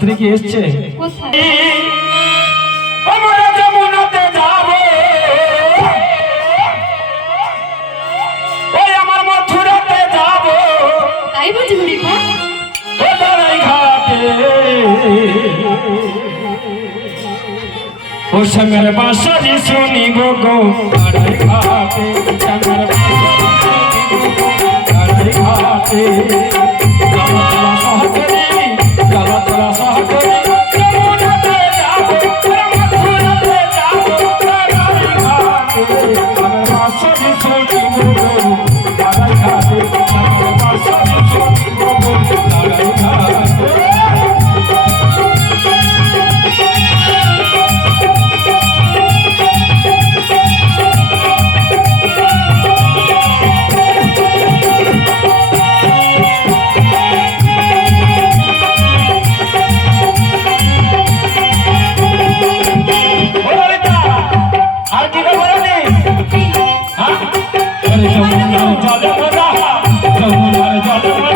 রাত্রি কি এসছে? কোথায়? আমরা যমুনাতে যাব, ওই আমার মথুরাতে যাব, তাই বুঝি হরিপা? ওই ঘাটে ও সঙ্গের বাঁশি শুনিব গো আড়াই ঘাটে, সঙ্গের বাঁশি আড়াই ঘাটে। গালাতলা শহরে, গালাতলা শহরে যমুনাতে যাব, মথুরাতে যাব, আড়াই ঘাটে সঙ্গের বাঁশি শুনিব গো আড়াই ঘাটে, সঙ্গের বাঁশি শুনিব গো আড়াই ঘাটে। যমুনার জলে